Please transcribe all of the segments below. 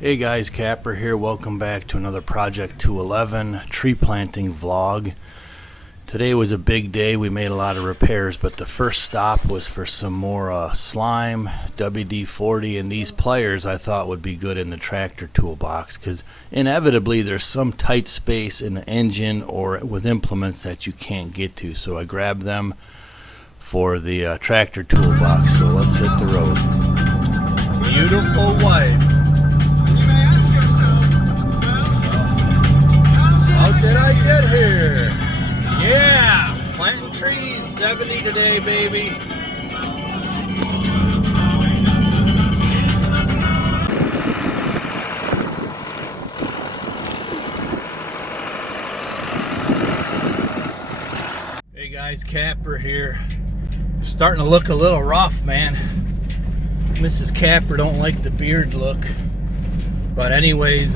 Hey guys, Kapper here. Welcome back to another Project 211 tree planting vlog. Today was a big day. We made a lot of repairs, but the first stop was for some more slime, WD-40, and these pliers I thought would be good in the tractor toolbox because inevitably there's some tight space in the engine or with implements that you can't get to. So I grabbed them for the tractor toolbox. So let's hit the road. Beautiful wife. How did I get here? Yeah, planting trees, 70 today, baby. Hey guys, Kapper here. Starting to look a little rough, man. Mrs. Kapper don't like the beard look. But anyways,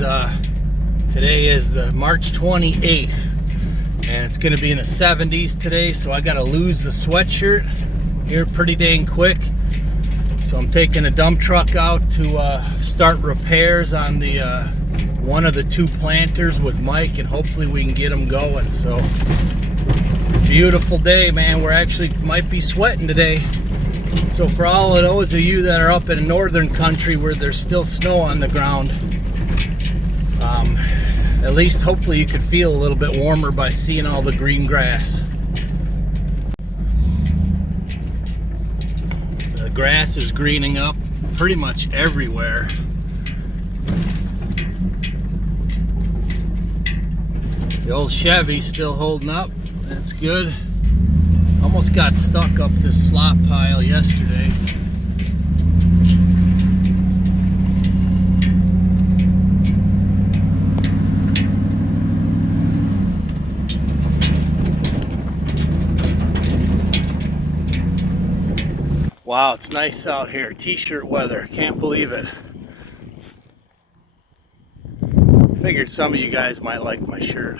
today is the March 28th. And it's going to be in the 70s today, so I got to lose the sweatshirt here pretty dang quick. So I'm taking a dump truck out to start repairs on the one of the two planters with Mike, and hopefully we can get them going. So it's a beautiful day, man. We're actually might be sweating today. So for all of those of you that are up in northern country where there's still snow on the ground, at least hopefully you could feel a little bit warmer by seeing all the green grass. The grass is greening up pretty much everywhere. The old Chevy's still holding up. That's good. Almost got stuck up this slop pile yesterday. Wow, it's nice out here. T-shirt weather. Can't believe it. Figured some of you guys might like my shirt.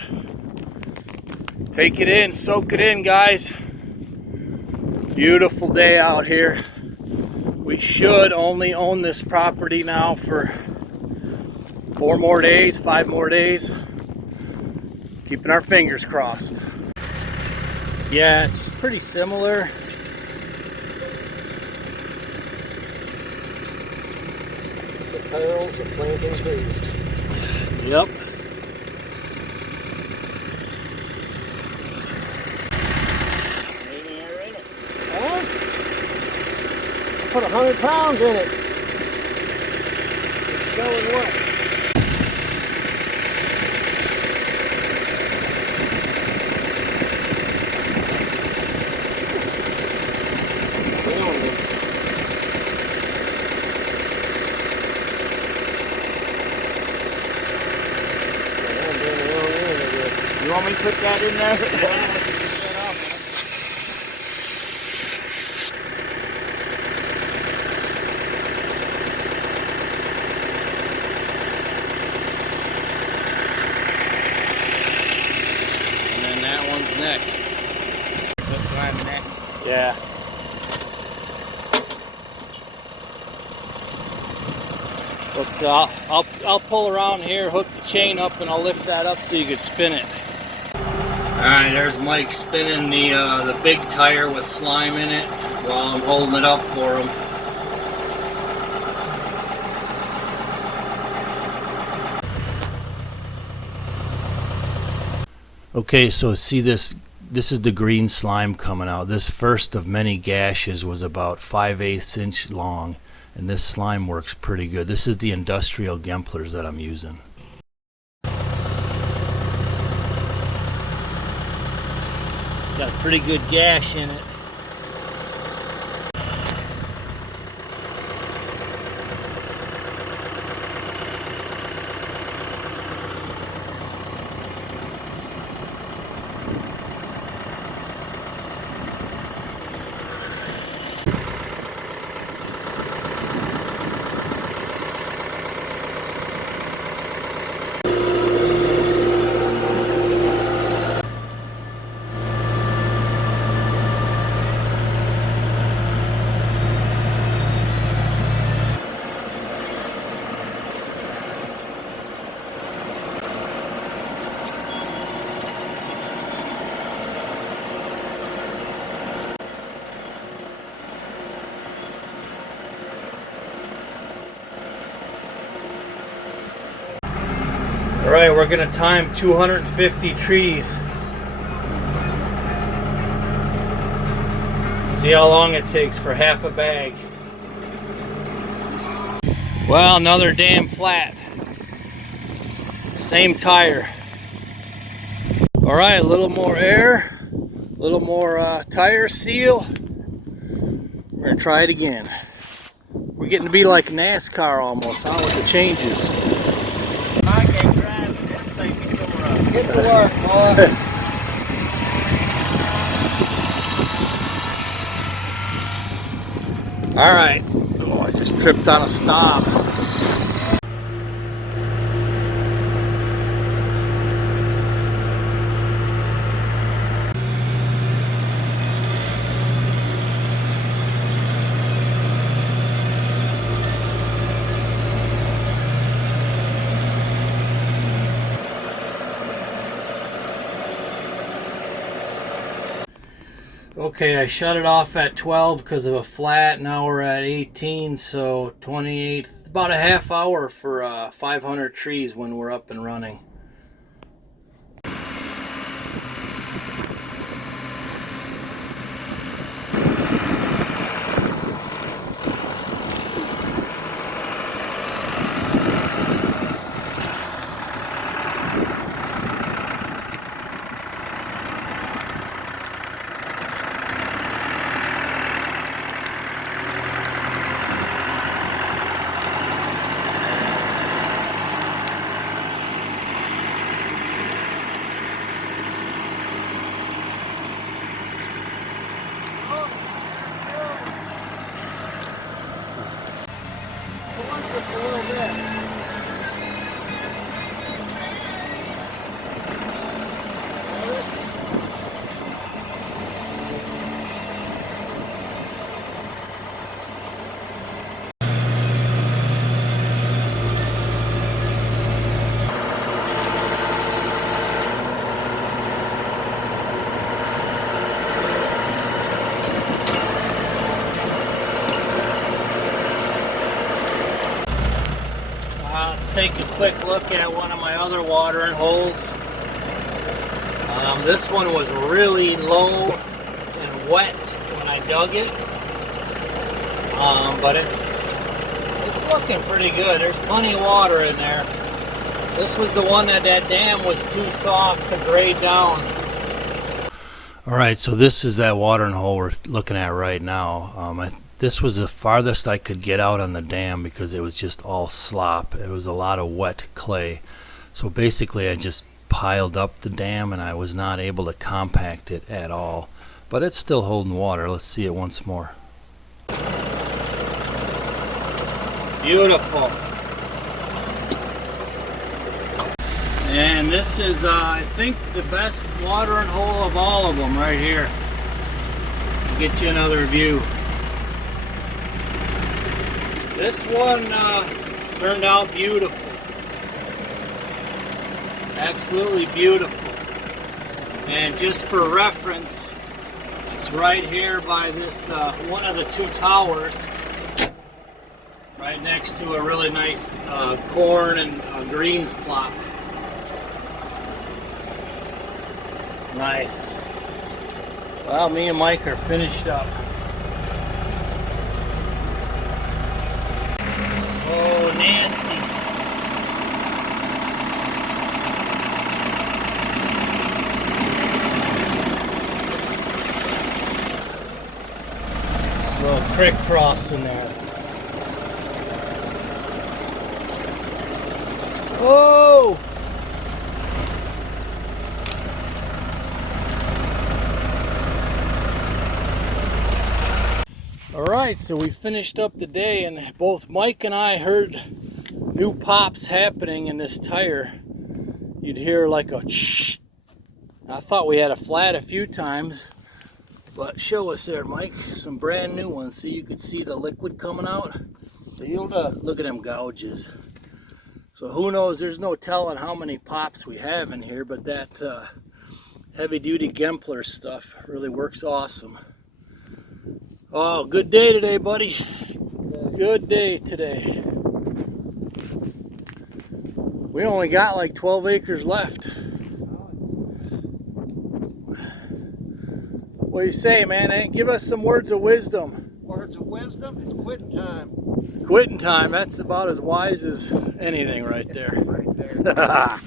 Take it in, soak it in, guys. Beautiful day out here. We should only own this property now for 4 more days, 5 more days. Keeping our fingers crossed. Yeah, it's pretty similar. Perils of planting trees. Yep. Huh? I put 100 pounds in it. It's showing what? You want me to put that in there? And then that one's next. Put mine next. Yeah. Let's. I'll pull around here, hook the chain up, and I'll lift that up so you can spin it. All right, there's Mike spinning the big tire with slime in it while I'm holding it up for him. Okay, so see this is the green slime coming out. This first of many gashes was about 5/8 inch long, and this slime works pretty good. This is the industrial Gemplers that I'm using. It's got a pretty good gash in it. All right, we're gonna time 250 trees. See how long it takes for half a bag. Well, another damn flat. Same tire. All right, a little more air, a little more tire seal. We're gonna try it again. We're getting to be like NASCAR almost, huh, with the changes. I can't drive this thing before. Get to work, boy. All right. Oh, I just tripped on a stop. Okay, I shut it off at 12 because of a flat. Now we're at 18, so 28. About a half hour for 500 trees when we're up and running. Let's take a quick look at one of my other watering holes. This one was really low and wet when I dug it, but it's looking pretty good. There's plenty of water in there. This was the one that dam was too soft to grade down. All right, so this is that watering hole we're looking at right now. This was the farthest I could get out on the dam because it was just all slop. It was a lot of wet clay. So basically I just piled up the dam and I was not able to compact it at all. But it's still holding water. Let's see it once more. Beautiful. And this is, I think, the best watering hole of all of them right here. Get you another view. This one turned out beautiful. Absolutely beautiful. And just for reference, it's right here by this one of the two towers, right next to a really nice corn and greens plot. Nice. Well, me and Mike are finished up. Oh, nasty. This little creek crossing there. Whoa! Alright, so we finished up the day and both Mike and I heard new pops happening in this tire. You'd hear like a shh. I thought we had a flat a few times, but show us there, Mike, some brand new ones. See, you could see the liquid coming out. Look at them gouges. So who knows, there's no telling how many pops we have in here, but that heavy duty Gempler stuff really works awesome. Oh, good day today, buddy. Good day today. We only got like 12 acres left. What do you say, man? Hey, give us some words of wisdom. Words of wisdom, it's quitting time. Quitting time, that's about as wise as anything right there. Right there.